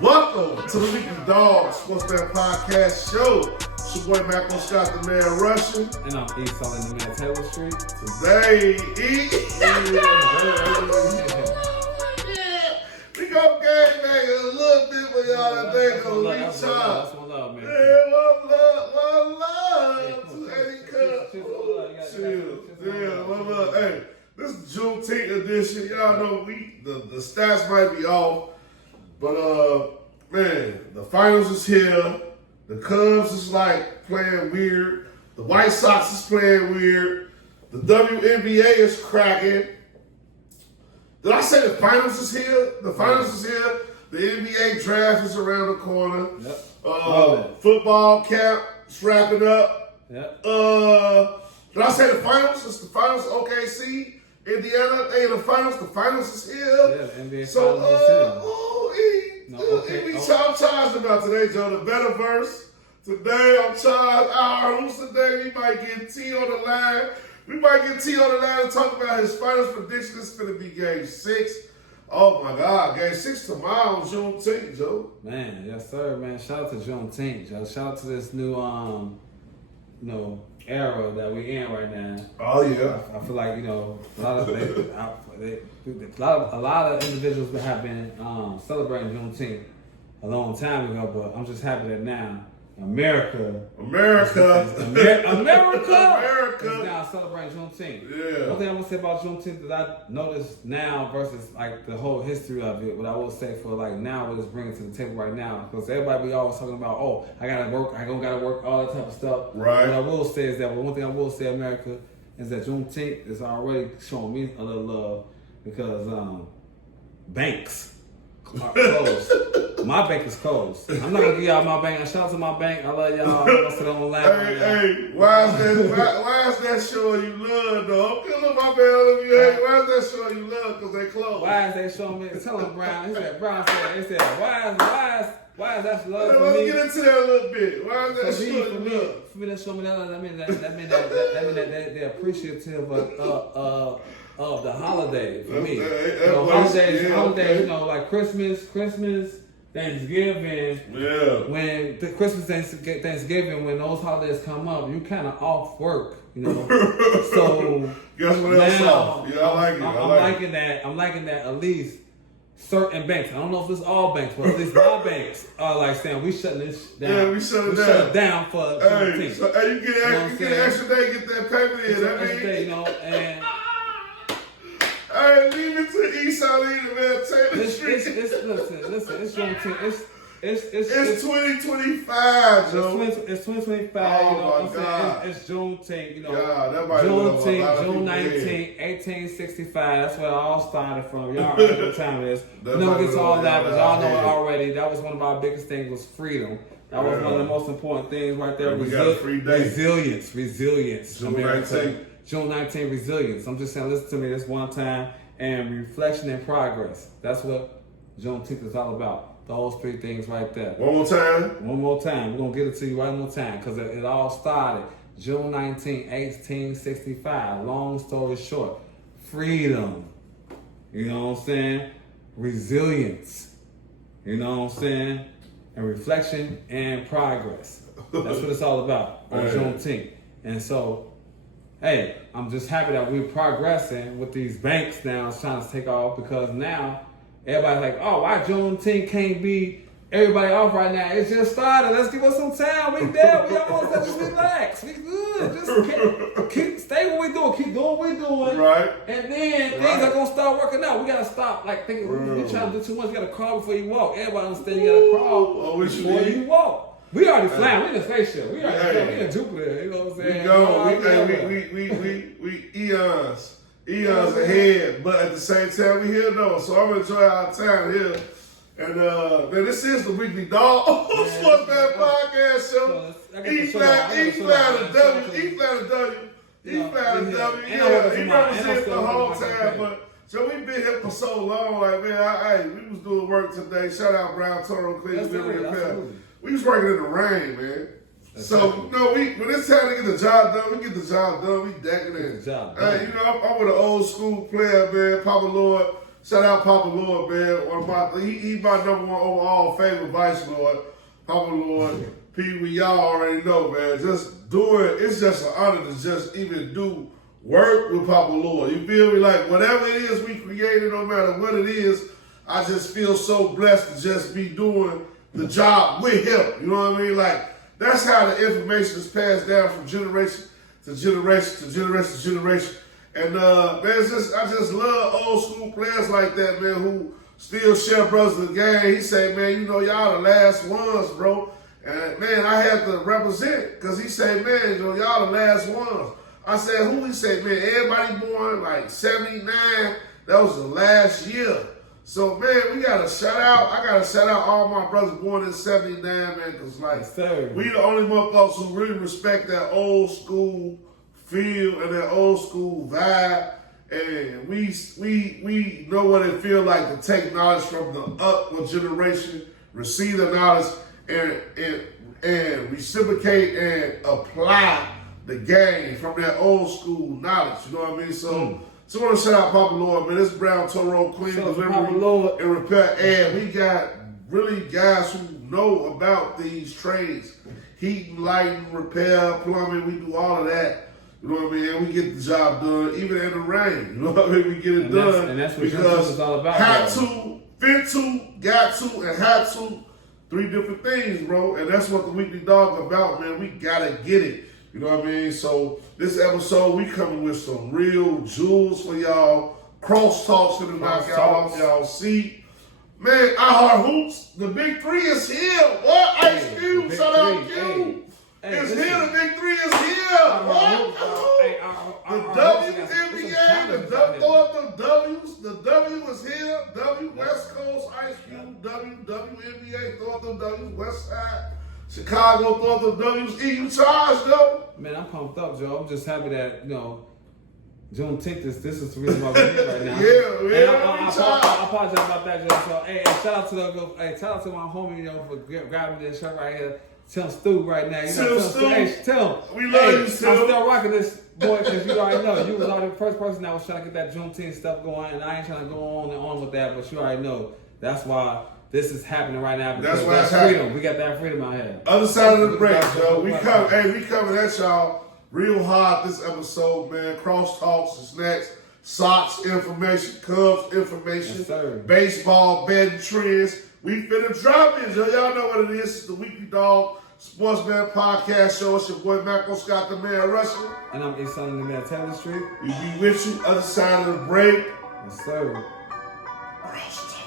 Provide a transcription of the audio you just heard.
Welcome to the Weekly Dog Sports Man Podcast Show. It's your boy Macko Scott, the man Russian. And I'm East Salim, the man Taylor Street. Today, we go game bang a little bit for y'all today because we try. That's one love, man. Yeah, one love. To Eddie Cup. Chill. One love. Hey, this is Juneteenth edition. Y'all know the stats might be off. But, man, the finals is here. The Cubs is like playing weird. The White Sox is playing weird. The WNBA is cracking. Did I say the finals is here? The finals is here. The NBA draft is around the corner. Yep. Football camp is wrapping up. Yep. Did I say the finals? It's the finals, OKC. Indiana, the finals. The finals is here. Yeah, the NBA finals is here. I'm charged about today, Joe. The betterverse. Today, I'm charged. Our host today, we might get T on the line. We might get T on the line and talk about his finals prediction. This is going to be Game 6. Oh, my God. Game 6 tomorrow, Juneteenth, Joe. Man, yes, sir, man. Shout out to Juneteenth, Joe. Shout out to this new, era that we in right now. Oh, yeah. I feel like, a lot of individuals have been celebrating Juneteenth a long time ago, but I'm just happy that now America is now celebrating Juneteenth. Yeah. One thing I will say about Juneteenth that I noticed now versus like the whole history of it, what I will say for like now what it's bringing to the table right now, because everybody be always talking about, oh, I gotta work, all that type of stuff. Right. What I will say is that, one thing I will say, America, is that Juneteenth is already showing me a little love because banks are closed. My bank is closed. I'm not gonna give y'all my bank. Shout out to my bank. I love y'all. I'm sit on the line. Hey, why is that showing you love, though? I'm killing my man. Hey, why is that showing you love? Because they closed. Why is they showing me? Tell him Brown. He said, why is that love for Let's me? get into that a little bit. Why is that showing you love? For me, that show me that mean that they're appreciative of the holiday for me. Holidays, like Christmas, Thanksgiving. Yeah. When the Thanksgiving, when those holidays come up, you kind of off work, So guess what else off? Yeah, I like it. I'm liking that at least certain banks. I don't know if it's all banks, but at least my banks are like saying we shutting this down. Yeah, we shut it down for Juneteenth. So, you get an extra day, get that payment in. Extra day, and. Hey, leave it to East Salim, man. Taylor Street. Listen. It's Juneteenth. It's 2025, Joe. It's 2025. Oh my God. It's Juneteenth. Juneteenth, June 19, 1865. That's where it all started from. Y'all already know what time it is. It's all that, but y'all know it already. That was one of our biggest things was freedom. That was one of the most important things right there. We got a free day. Resilience. June 19. June 19, resilience. I'm just saying, listen to me this one time. And reflection and progress. That's what Juneteenth is all about. Those three things right there. One more time. We're going to get it to you one more time because it all started June 19, 1865. Long story short, freedom. You know what I'm saying? Resilience. You know what I'm saying? And reflection and progress. That's what it's all about on Juneteenth. And so, hey, I'm just happy that we're progressing with these banks now trying to take off because now everybody's like, oh, why Juneteenth can't be everybody off right now? It just started. Let's give us some time. We there. We almost let's just relax. We good. Just stay what we doing. Keep doing what we're doing. Right. And then things are going to start working out. We got to stop thinking we're trying to do too much. You got to crawl before you walk. Everybody understand you got to crawl before you walk. We already flying. We in the spaceship. We already flying. We in Jupiter. You know what I'm saying? We eons ahead. But at the same time, we here though. So I'm enjoying our time here. And man, this is the Weekly Dog Sports Man Podcast Show. E flat a W. Yeah, he represents the whole time, but. So we've been here for so long, like man, we was doing work today. Shout out Brown Toro Cleveland. We was working in the rain, man. So when it's time to get the job done, we get the job done. We decking in. Hey, I'm with an old school player, man. Papa Lord Shout out Papa Lord, man. One of my, he my number one overall favorite Vice Lord. Papa Lord, Pee Wee, y'all already know, man. Just doing, it's just an honor to just even do work with Papa Lord. You feel me? Like whatever it is we created, no matter what it is, I just feel so blessed to just be doing the job with him. You know what I mean? Like that's how the information is passed down from generation to generation to generation to generation. And man, I just love old school players like that, man, who still share brothers of the game. He say, man, you know, y'all the last ones, bro. And man, I had to represent, because he say, man, you know, y'all the last ones. I said, who? He said, man, everybody born like 79, that was the last year. So, man, we got to shout out. I got to shout out all my brothers born in 79, man, because, like, we the only motherfuckers who really respect that old school feel and that old school vibe. And we know what it feel like to take knowledge from the upward generation, receive the knowledge, and reciprocate and apply the game from that old school knowledge. You know what I mean? So, so I want to shout out Papa Lord, man. This Brown Toro Clean Delivery and Repair. And we got really guys who know about these trades. Heating, lighting, repair, plumbing, we do all of that. You know what I mean? And we get the job done, even in the rain. You know what I mean? We get it done. And that's what because it's all about. Had to, fit to, got to, and had to. 3 different things, bro. And that's what the Weekly Dog about, man. We gotta get it. You know what I mean? So this episode, we coming with some real jewels for y'all. Cross talks gonna knock y'all off y'all seat. Man, I heart hoops. The Big 3 is here. What? Ice Cube, shout out Q. It's here. The Big 3 is here. What? The WNBA, the throw up the W's. The W is here. W, West Coast, Ice Cube, WNBA, throw up the W's, West Side. Chicago, throw up the W's. You charged, though? Man, I'm pumped up, Joe. I'm just happy that, you know, Juneteenth, this is the reason why we're here right now. I apologize about that, Joe. So, hey, shout out to my homie, you know, for grabbing this shirt right here. Tim Stu right now. You know, Tim. We love you, Tim. I'm still rocking this, boy, because you already know. You was already the first person that was trying to get that Juneteenth stuff going, and I ain't trying to go on and on with that, but you already know. That's why this is happening right now. Because that's why it's freedom. happening. We got that freedom out here. Other side of the break, Joe. We coming at y'all real hard this episode, man. Cross talks is next. Sox information, Cubs information, baseball betting trends. We finna drop it, Joe. Y'all know what it is. It's the Weekly Dog Sportsman Podcast Show. It's your boy Macko Scott, the man Russian. And I'm Salim, the man Taylor Street. We be with you other side of the break. Yes, sir. Cross talk.